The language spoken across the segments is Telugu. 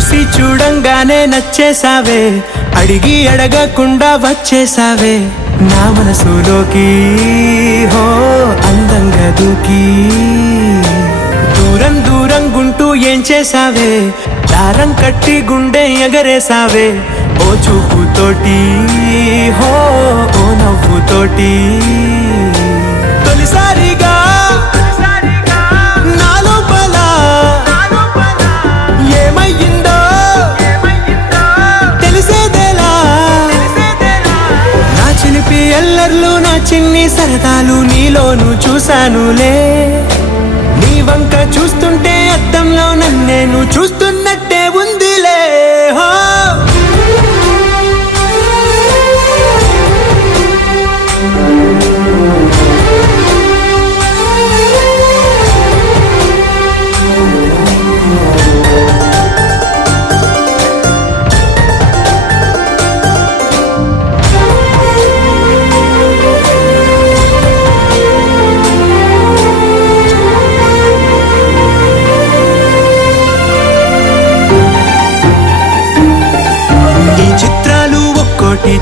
చూసి చూడంగానే నచ్చేసావే, అడిగి అడగకుండా వచ్చేసావే నా మనసులోకి. హో అందంగా దూకి దూరం దూరం గుంటూ ఏం చేసావే, దారం కట్టి గుండె ఎగరేసావే ఓ చూపుతోటి, హో ఓ నవ్వుతోటి. తొలిసారిగా నా లోపల ఏమయ్యిందో తెలిసేదేలా. నా చిలిపి ఎల్లర్లు నా చిన్ని సరదాలు నీలోను చూశానులే. నీ వంక చూస్తుంటే అద్దంలో నన్నేను చూస్తున్నట్టే ఉందిలే. హో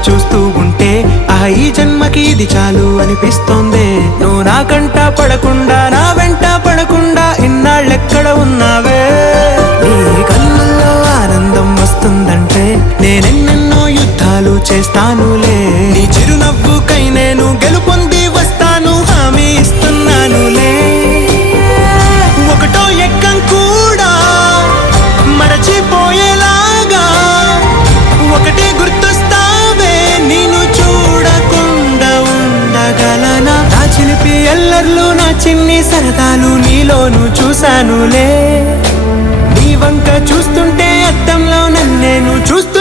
చూస్తూ ఉంటే ఈ జన్మకి ఇది చాలు అనిపిస్తోంది. నువ్వు నా కంట పడకుండా నా వెంట పడకుండా ఇన్నాళ్ళెక్కడ ఉన్నావే. నీ కళ్ళల్లో ఆనందం వస్తుందంటే నేనెన్నెన్నో యుద్ధాలు చేస్తానులే. నీ చిరునవ్వుకై నేను గెలుపొంది వస్తాను హామీ ఇస్తున్నానులే. ఒకటో ఎక్కం కూడా మరచిపోయేలాగా ఒకటే గుర్తొస్తావే, నిన్ను చూడకుండా ఉండగలనా. నా చిలిపి ఎల్లర్లు నా చిన్ని సరదాలు నీలోను చూశానులే. నీ వంక చూస్తుంటే అద్దంలో నన్నేను చూస్తూ